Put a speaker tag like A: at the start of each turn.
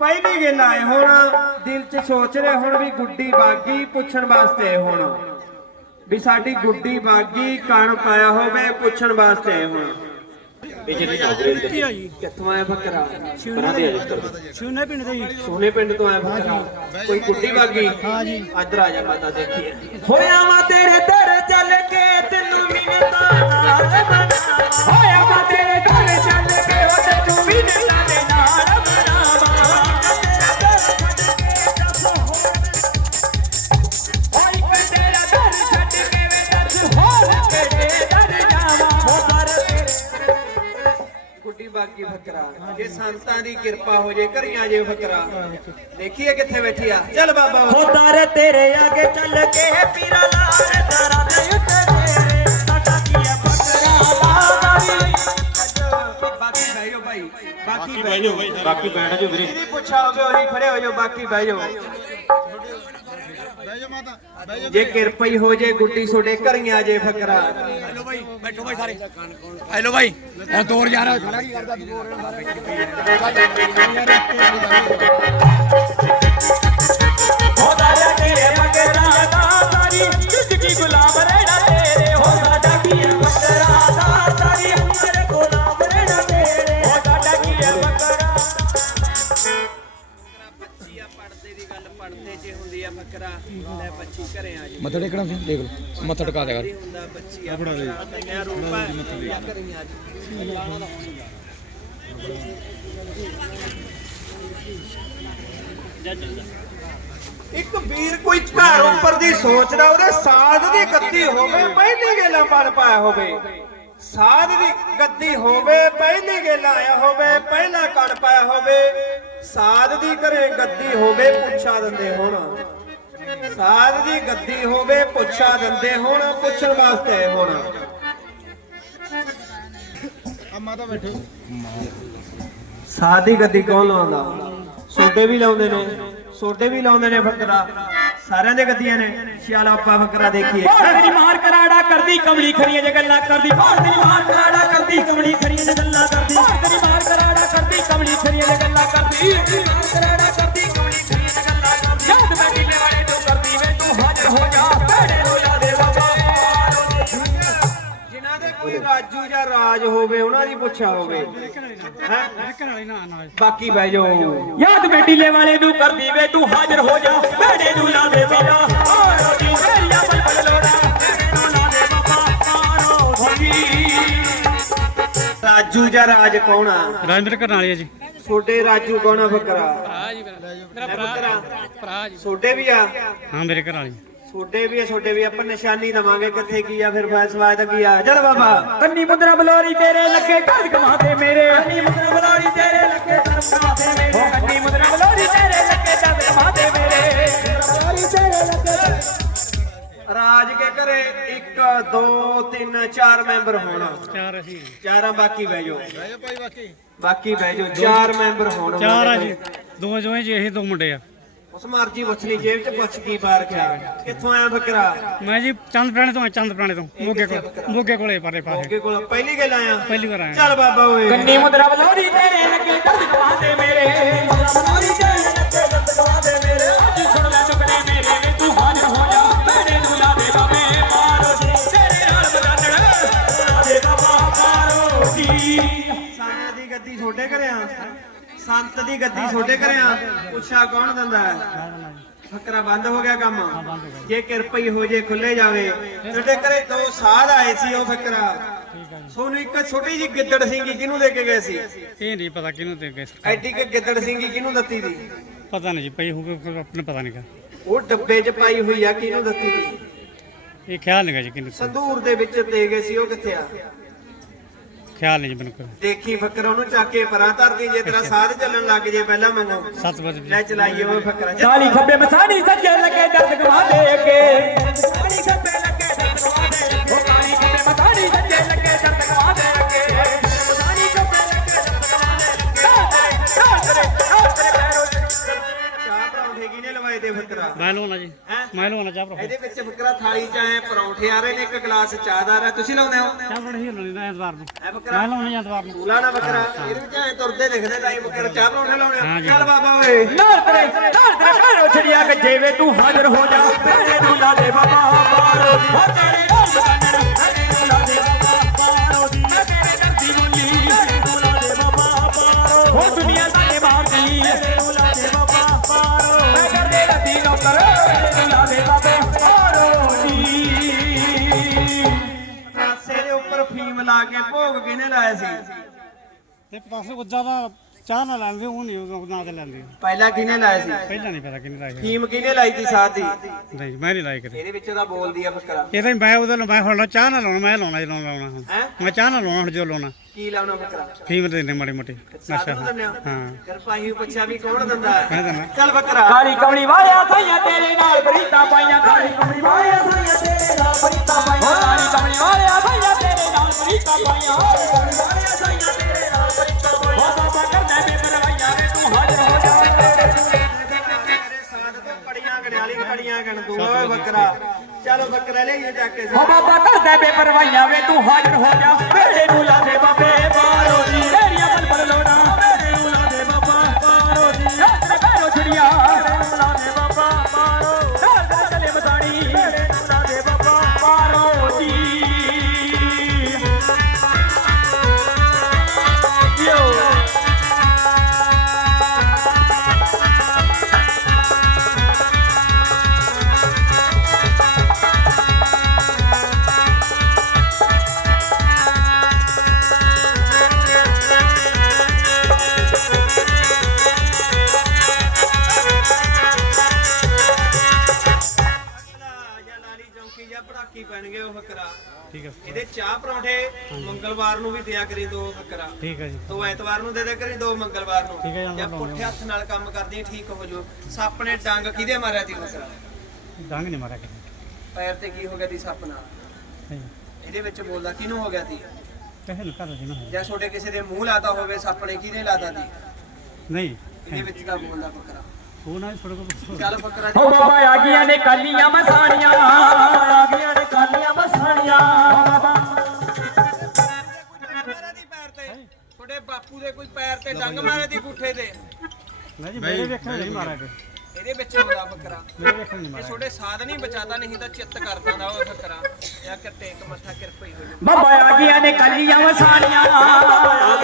A: ਪਹਿਲੀ ਗੱਲ ਆਏ ਹੁਣ ਦਿਲ 'ਚ ਸੋਚ ਰਹੇ ਹੁਣ ਵੀ ਗੁੱਡੀ ਬਾਗੀ ਪੁੱਛਣ ਵਾਸਤੇ ਹੁਣ। ਵੀ ਸਾਡੀ ਗੁੱਡੀ ਬਾਗੀ ਕਣ ਪਾਇਆ ਹੋਵੇ ਪੁੱਛਣ ਵਾਸਤੇ ਹੁਣ। ਇਹ ਜਿਹੜੀ
B: ਕੀ ਆ ਜੀ
A: ਕਿੱਥੋਂ ਆਇਆ ਬੱਕਰਾ?
B: ਸ਼ੂਨੇ ਪਿੰਡ ਦੇ ਜੀ
A: ਸੋਨੇ ਪਿੰਡ ਤੋਂ ਆਇਆ ਬੱਕਰਾ। ਕੋਈ ਗੁੱਡੀ ਬਾਗੀ?
B: ਹਾਂ ਜੀ।
A: ਇੱਧਰ ਆ ਜਾ ਮਾਤਾ ਦੇਖੀਏ। ਹੋਇਆ ਵਾ ਤੇਰੇ ਦਰ ਚੱਲ ਕੇ ਤੈਨੂੰ ਮਿੰਨਤਾਂ ਨਾਲ ਮਨਾਵਾਂ। ਹੋਇਆ ਵਾ ਤੇਰੇ ਦਰ ਚੱਲ ਕੇ ਉਹ ਤੈਨੂੰ ਮਿੰਨਤਾਂ ਦੇ ਨਾਲ ਫਕਰਾ। ਜੇ ਸੰਤਾਂ ਦੀ ਕਿਰਪਾ ਹੋ ਜੇ ਘਰੀਆਂ ਜੇ ਫਕਰਾ। ਦੇਖੀਏ ਕਿੱਥੇ ਬੈਠੀ ਆ। ਚੱਲ ਬਾਬਾ
C: ਹੋ ਦਰ ਤੇਰੇ ਅੱਗੇ ਚੱਲ ਕੇ ਪੀਰਾ ਲਾਲ ਦਰਾਂ ਦੇ ਉੱਤੇ ਤੇਰੇ। ਸਾਡਾ ਕੀ ਹੈ ਬੱਕਰਾ ਦਾ ਵੀ
A: ਬਾਕੀ ਬਹਿ ਜਾਓ ਭਾਈ। ਬਾਕੀ ਬਹਿ ਜਾਓ ਬਾਕੀ ਬੈਠ ਜਾਓ। ਵੀਰੇ ਜਿਹਦੀ ਪੁੱਛਾ ਹੋਵੇ ਉਹੀ ਖੜੇ ਹੋ ਜਾਓ। ਬਾਕੀ ਬਹਿ ਜਾਓ। ਜੇ ਕਿਰਪਾ ਹੀ ਹੋ ਜੇ ਗੁੱਡੀ ਛੋਡੇ ਘਰੀਆਂ ਜੇ ਫਕਰਾ।
B: ਹੈਲੋ ਭਾਈ ਬੈਠੋ ਭਾਈ ਸਾਰੇ। ਹੈਲੋ ਇਹ ਤੋਰ ਜਾ
A: ਆ ਫਕਰਾ ਲੈ ਬੱਚੀ ਘਰੇ ਆ ਜੇ
B: ਮੱਥਾ ਟੇਕਣਾ ਸੀ ਦੇਖ ਲਓ ਮੱਥਾ ਟਿਕਾ ਦੇ ਕਰ
A: ਹੁੰਦਾ ਬੱਚੀ ਆ ਮੈਂ ਰੂਪਾ ਘਰੀਆਂ ਜੇ ਇੱਕ ਵੀਰ ਕੋਈ ਘਰ ਉੱਪਰ ਦੀ ਸੋਚਦਾ ਉਹਦੇ ਸਾਧ ਦੀ ਗੱਦੀ ਹੋਵੇ ਪਹਿਲੀ ਗੇਲਾ ਬਣ ਪਾਇਆ ਹੋਵੇ। ਸਾਧ ਦੀ ਗੱਦੀ ਹੋਵੇ ਪਹਿਲੀ ਗੇਲਾ ਆਇਆ ਹੋਵੇ ਪਹਿਲਾ ਕਣ ਪਾਇਆ ਹੋਵੇ। ਸਾਧ ਦੀ ਘਰੇ ਗੱਦੀ ਹੋਵੇ ਪੁੱਛਾ ਦਿੰਦੇ ਹੁਣ। ਸਾਧ ਦੀ ਗੱਦੀ ਹੋਵੇ ਪੁੱਛਾ ਦਿੰਦੇ ਹੁਣ ਪੁੱਛਣ ਵਾਸਤੇ ਹੁਣ। ਸਾਧ ਦੀ ਗੱਦੀ ਕੌਣ ਲਾਉਂਦਾ? ਸੋਡੇ ਵੀ ਲਾਉਂਦੇ ਨੇ ਸੋਡੇ ਵੀ ਲਾਉਂਦੇ ਨੇ ਫਕਰਾ। ਸਾਰਿਆਂ ਦੇ ਗੱਦੀਆਂ ਨੇ। ਚੱਲ ਆਪਾਂ ਫਕਰਾ ਦੇਖੀਏ।
C: ਭਾਰਤ ਦੀ ਮਾਰ ਕਰਾੜਾ ਕਰਦੀ ਕਮਲੀ ਖਰੀਏ ਜੇ ਗੱਲਾਂ ਕਰਦੀ। ਭਾਰਤ ਦੀ ਮਾਰ ਕਰਾੜਾ ਕਰਦੀ ਕਮਲੀ ਖਰੀਏ ਜੇ ਗੱਲਾਂ ਕਰਦੀ। ਭਾਰਤ ਦੀ ਮਾਰ
A: ਰਾਜੂ ਜਾਂ ਰਾਜ ਹੋਵੇ ਉਹਨਾਂ ਦੀ ਪੁੱਛਿਆ ਹੋਵੇ। ਹੈ? ਬਾਕੀ ਬਹਿ ਜਾਓ।
C: ਯਾਦ ਢਿੱਲੇ ਵਾਲੇ ਨੂੰ ਕਰਦੀ ਵੇ ਤੂੰ ਹਾਜ਼ਰ ਹੋ ਜਾ। ਭੈੜੇ ਨੂੰ ਲਾ ਦੇ ਆਰੋ ਮੇਰੀਆ ਬਲਬਲ ਲੋੜਾ। ਬਾਬਾ।
A: ਰਾਜੂ ਜਾਂ ਰਾਜ ਕੌਣ ਆ?
B: ਰਾਜਿੰਦਰ ਕਰਨਾਲੀ ਜੀ।
A: ਛੋਡੇ ਰਾਜੂ ਕੌਣ ਆ ਫਕਰਾ
B: ਭਰਾ ਜੀ ਮੇਰਾ ਭਰਾ। ਜੀ।
A: ਛੋਡੇ ਵੀ ਆ?
B: ਹਾਂ ਮੇਰੇ ਘਰ ਵਾਲੀ।
A: ਛੋਡੇ ਵੀ ਆ ਛੋਡੇ ਵੀ ਆਪਾਂ ਨਿਸ਼ਾਨੀ ਦਵਾਂਗੇ ਕਿੱਥੇ ਕੀ ਆ ਫਿਰ ਫੈਸਲਾ ਇਹਦਾ ਕੀ ਆ। ਚੱਲ ਬਾਬਾ।
C: ਕੰਨੀ ਮੁੰਦਰਾ ਬਲੋਰੀ ਤੇਰੇ ਲੱਗੇ ਘਰ ਕਮਾਤੇ ਮੇਰੇ। ਕੰਨੀ ਮੁੰਦਰਾ ਬਲੋਰੀ ਤੇਰੇ ਲੱਗੇ ਘਰ ਕਮਾਤੇ ਮੇਰੇ। ਕੰਨੀ ਮੁੰਦਰਾ ਬਲੋਰੀ ਤੇਰੇ ਲੱਗੇ ਘਰ ਕਮਾਤੇ ਮੇਰੇ। ਬਲੋਰੀ ਤੇਰੇ ਲੱਗੇ
A: ਰਾਜ ਕੇ ਘਰੇ 1 2 3 4 ਮੈਂਬਰ ਹੋਣ।
B: ਚਾਰ ਅਸੀਂ।
A: ਚਾਰਾਂ ਬਾਕੀ ਬਹਿ ਜਾਓ। ਬਾਕੀ। ਬਹਿ ਜਾਓ ਚਾਰ ਮੈਂਬਰ ਹੋਣ।
B: ਚਾਰ ਆ ਜੀ। ਦੋ ਜੋਏ ਜੀ ਇਹ ਦੋ ਮੁੰਡੇ ਆ।
A: ਉਸ ਮਰਜ਼ੀ ਪੁੱਛਣੀ ਜੇਬ ਚ ਪੁੱਛ ਕੀ ਪਾ ਰੱਖਿਆ ਕਿੱਥੋਂ ਆਇਆ ਫਕਰਾ
B: ਮੈਂ ਜੀ ਚੰਦ ਪ੍ਰਾਣੇ ਤੋਂ ਚੰਦ ਪ੍ਰਾਣੇ ਤੋਂ। ਮੋਗੇ ਕੋਲ ਮੋਗੇ ਕੋਲੇ ਪਰੇ ਪਾਸੇ।
A: ਮੋਗੇ ਕੋਲ ਪਹਿਲੀ ਗੱਲ ਆਇਆ?
B: ਪਹਿਲੀ ਵਾਰ ਆਇਆ।
A: ਚੱਲ ਬਾਬਾ ਓਏ।
C: ਕੰਨੀ ਮੁੰਦਰਾ ਬਲੋਰੀ ਤੇਰੇ ਲੱਗੇ ਘਰ ਕਮਾਤੇ ਮੇਰੇ। ਮੁੰਦਰਾ ਬਲੋਰੀ ਤੇਰੇ ਲੱਗੇ ਘਰ ਕਮਾਤੇ ਮੇਰੇ। ਅੱਜ ਸੁਣ ਲੈ ਚੁਕੜੇ ਮੇਰੇ ਵੇ ਤੂੰ ਹਾਜ਼ਰ ਹੋ ਜਾ। ਭੈੜੇ ਨੂੰ ਲਾ ਦੇ ਬਾਬੇ ਮਾਰੋ ਜੀ। ਤੇਰੇ ਨਾਲ ਬਗਾਨਣ ਲਾ ਦੇ ਬਾਬਾ ਮਾਰੋ ਜੀ।
A: ਸੰਤ ਦੀ ਗੱਦੀ ਛੋਡੇ ਘਰੇ ਆ। ਸੰਤ ਦੀ ਗੱਦੀ ਛੋਡੇ ਘਰੇ ਆ ਪੁੱਛਾ ਕੌਣ ਦਿੰਦਾ ਹੈ? ਫਕਰਾ ਬੰਦ ਹੋ ਗਿਆ ਕੰਮ। ਜੇ ਕਿਰਪਾ ਹੀ ਹੋ ਜੇ ਖੁੱਲੇ ਜਾਵੇ। ਤੁਹਾਡੇ ਘਰੇ ਦੋ ਸਾਧ ਆਏ ਸੀ ਉਹ ਫਕਰਾ। ਸੋਨੂੰ ਇੱਕ ਛੋਟੀ ਜੀ ਗਿੱਦੜ ਸਿੰਘੀ ਕਿਹਨੂੰ ਦੇ ਕੇ ਗਏ ਸੀ?
B: ਇਹ ਨਹੀਂ ਪਤਾ ਕਿਹਨੂੰ ਦੇ ਗਏ
A: ਐਡੀ ਕਿ ਗਿੱਦੜ ਸਿੰਘੀ ਕਿਹਨੂੰ ਦਿੱਤੀ ਸੀ?
B: ਪਤਾ ਨਹੀਂ ਜੀ ਪਈ ਕੋਈ ਆਪਣੇ ਪਤਾ ਨਹੀਂ
A: ਉਹ ਡੱਬੇ 'ਚ ਪਾਈ ਹੋਈ ਆ ਕਿਹਨੂੰ ਦਿੱਤੀ ਸੀ?
B: ਇਹ ਖਿਆਲ ਨਹੀਂ ਜੀ ਕਿਹਨੂੰ
A: ਸੰਧੂਰ ਦੇ ਵਿੱਚ ਦੇ ਗਏ ਸੀ ਉਹ ਕਿੱਥੇ ਆ?
B: ਖਿਆਲ ਨਹੀਂ ਜੀ ਮੈਨੂੰ ਕੋਈ
A: ਦੇਖੀ ਫਕਰ ਉਹਨੂੰ ਚੱਕ ਕੇ ਪਰਾਂ ਧਰਦੀ ਜੇ ਤੇਰਾ ਸਾਧ ਚੱਲਣ ਲੱਗ ਜੇ ਪਹਿਲਾਂ ਮੰਗੋ
B: 7 ਵਜੇ
A: ਲੈ ਚਲਾਈਏ ਉਹ ਫਕਰਾ।
C: ਸਾਲੀ ਖੱਬੇ ਮਸਾਣੀ ਸੱਜੇ ਲੱਗੇ ਦਰਦ ਕਮਾ ਦੇ ਅੱਗੇ। ਸਾਲੀ ਖੱਬੇ ਲੱਗੇ ਦਰਦ ਦੇ ਉਹ ਸਾਲੀ ਸੱਜੇ ਲੱਗੇ ਦਰਦ ਦੇ ਅੱਗੇ। ਚਾਹ
A: ਲਵਾਏ ਤੇ
D: ਮੈਂ ਲਵਾਉਣਾ ਜੀ? ਮੈਂ ਲਵਾਉਣਾ ਚਾਹ ਪ੍ਰੋ
A: ਇਹਦੇ ਵਿੱਚ ਬੱਕਰਾ ਥਾਲੀ ਚ ਆਏ ਪਰੌਂਠੇ ਆ ਰਹੇ ਨੇ ਇੱਕ ਗਲਾਸ ਚਾਹ ਦਾ ਆ ਰਿਹਾ। ਤੁਸੀਂ ਲਾਉਂਦੇ ਹੋ?
D: ਚਾਹ ਪ੍ਰੋ ਹੀ ਲਾਉਣੀ ਨਾ ਐਤਵਾਰ ਨੂੰ।
A: ਐ ਬੱਕਰਾ।
D: ਮੈਂ ਲਾਉਣੀ ਐਤਵਾਰ ਨੂੰ।
A: ਤੂੰ ਲਾਣਾ ਬੱਕਰਾ ਇਹਦੇ ਵਿੱਚ ਐ ਤੁਰਦੇ ਦਿਖਦੇ ਤਾਂ ਇਹ ਬੱਕਰਾ ਚਾਹ ਪਰੌਂਠੇ ਲਾਉਣੇ ਆ। ਚੱਲ ਬਾਬਾ ਓਏ।
C: ਨਾਲ ਤੇਰੇ ਨਾਲ ਤੇਰੇ ਘਰੋਂ ਛੜਿਆ ਗੱਜੇ ਵੇ ਤੂੰ ਹਾਜ਼ਰ ਹੋ ਜਾ ਤੇਰੇ ਨੂੰ ਲਾ ਦੇ ਬਾਬਾ ਦੀ ਹੋ ਤੇਰੇ ਨਾਲ
A: ਉੱਪਰ ਫੀਮ ਲਾ ਕੇ ਭੋਗ ਕਿਹਨੇ ਲਾਇਆ ਸੀ?
D: ਤੇ ਪਤਾਸੇ ਉੱਜਾ ਦਾ ਚਾਹ ਨਾ ਲੈਂਦੇ ਉਹ ਨਹੀਂ ਉਹ ਨਾ ਤੇ ਲੈਂਦੇ
A: ਪਹਿਲਾਂ ਕਿਹਨੇ ਲਾਇਆ ਸੀ?
D: ਪਹਿਲਾਂ ਨਹੀਂ ਪਤਾ ਕਿੰਨੇ ਲਾਇਆ
A: ਫੀਮ ਕਿਹਨੇ ਲਾਈ ਸੀ ਸਾਥ ਦੀ?
D: ਨਹੀਂ ਮੈਂ ਨਹੀਂ ਲਾਇਆ ਕਦੇ।
A: ਇਹਦੇ ਵਿੱਚ ਉਹਦਾ ਬੋਲਦੀ ਆ ਬੱਕਰਾ
D: ਇਹ ਤਾਂ ਮੈਂ ਉਹਦੇ ਨਾਲ ਮੈਂ ਹੁਣ ਲਾ- ਚਾਹ ਨਾ ਲਾਉਣਾ ਮੈਂ ਲਾਉਣਾ ਜਦੋਂ ਲਾਉਣਾ ਹੁਣ।
A: ਹੈ?
D: ਮੈਂ ਚਾਹ ਨਾ ਲਾਉਣਾ ਹੁਣ ਜੋ ਲਾਉਣਾ।
A: ਕੀ ਲਾਉਣਾ ਬੱਕਰਾ
D: ਫੀਮ ਦੇ ਨੇ ਮਾੜੀ ਮੋਟੀ। ਨਸ਼ਾ।
A: ਦਿੰਦੇ ਹੋ?
D: ਹਾਂ।
A: ਭਾਈ ਨੂੰ ਪੁੱਛਿਆ ਵੀ ਕੌਣ ਦਿੰਦਾ
D: ਮੈਂ
A: ਹੈ
D: ਦਿੰਦਾ।
A: ਚੱਲ ਬੱਕਰਾ।
C: ਕਾਲੀ ਕਮਲੀ ਵਾਲਿਆ ਸਾਈਆਂ ਤੇਰੇ ਨਾਲ ਬਰੀਤਾ ਪਾਈਆਂ ਕਾਲੀ ਕਮਲੀ ਵਾਲਿਆ ਸਾਈਆਂ ਤੇਰੇ ਨਾਲ ਬਰੀਤਾ ਪਾਈਆਂ ਕਾਲੀ ਕਮਲੀ ਵਾਲਿਆ ਸਾਈਆਂ ਤੇਰੇ
A: ਬੱਕਰਾ ਚਲੋ ਬੱਕਰਾ ਲੈ ਜਾ ਕੇ
C: ਹੋ ਬਾਬਾ ਕਰਦਾ ਬੇ ਮਰਵਾਈਆਂ ਵੇ ਤੂੰ ਹਾਜ਼ਰ ਹੋ ਜਾ।
D: ਠੀਕ ਹੈ।
A: ਇਹਦੇ ਚਾਹ ਪਰੌਂਠੇ ਮੰਗਲਵਾਰ ਨੂੰ ਵੀ ਦਿਆ ਕਰੀ ਦੋ ਬੱਕਰਾ।
D: ਠੀਕ ਹੈ ਜੀ।
A: ਦੋ ਐਤਵਾਰ ਨੂੰ ਦੇ ਦੇ ਕਰੀ ਦੋ ਮੰਗਲਵਾਰ ਨੂੰ।
D: ਠੀਕ ਹੈ ਜੀ,
A: ਜਾਂ ਪੁੱਠੇ ਹੱਥ ਨਾਲ ਕੰਮ ਕਰਦੀ ਠੀਕ ਹੋ ਜੋ ਸੱਪ ਨੇ ਡੰਗ ਕਿਹਦੇ ਮਾਰਿਆ ਸੀ ਬੱਕਰਾ?
D: ਡੰਗ ਨਹੀਂ ਮਾਰਿਆ ਕਿਸੇ
A: ਪੈਰ ਤੇ ਕੀ ਹੋ ਗਿਆ ਸੀ ਸੱਪ ਨਾਲ?
D: ਨਹੀਂ।
A: ਇਹਦੇ ਵਿੱਚ ਬੋਲਦਾ ਕਿਹਨੂੰ ਹੋ ਗਿਆ
D: ਕਿਸੇ ਨੂੰ ਕਰ ਜੀ ਨਾ
A: ਜਾਂ ਛੋਟੇ ਕਿਸੇ ਦੇ ਮੂੰਹ ਲਾਤਾ ਹੋਵੇ ਸੱਪ ਨੇ ਕਿਹਨੇ ਲਾਤਾ ਸੀ
D: ਨਹੀਂ।
A: ਇਹਦੇ ਵਿੱਚ ਤਾਂ ਬੋਲਦਾ ਬੱਕਰਾ।
D: ਉਹ ਨਾ ਥੋੜਾ ਕੋਲ
A: ਚੱਲ ਬੱਕਰਾ
C: ਹੋ ਬਾਬਾ ਆ ਗਈਆਂ ਨੇ ਕਾਲੀਆਂ ਮਸਾਣੀਆਂ ਆ ਗਈਆਂ ਨੇ ਕਾਲੀਆਂ ਮਸਾਣੀਆਂ
A: ਤੇ ਡੰਗ ਦੀ ਪੁੱਠੇ ਤੇ।
D: ਨਹੀਂ ਜੀ ਮੇਰੇ ਵੇਖਣ ਨਹੀਂ ਮਾਰਿਆ ਕੋਈ
A: ਇਹਦੇ ਵਿੱਚ ਆਉਂਦਾ ਬੱਕਰਾ।
D: ਮੇਰੇ ਵੇਖਣ ਨਹੀਂ
A: ਇਹ
D: ਮਾਰਿਆ
A: ਛੋਟੇ ਸਾਧ ਨਹੀਂ ਬਚਾਦਾ ਨਹੀਂ ਤਾਂ ਚਿੱਤ ਕਰਦਾ ਦਾ ਉਹ ਬੱਕਰਾ। ਜਾਂ ਕਿਤੇ ਇੱਕ ਮੱਥਾ ਕਿਰਪਈ ਹੋ ਜਾਊ।
C: ਬਾਬਾ ਆ ਗਈਆਂ ਨੇ ਕਾਲੀਆਂ ਮਸਾਣੀਆਂ ਆ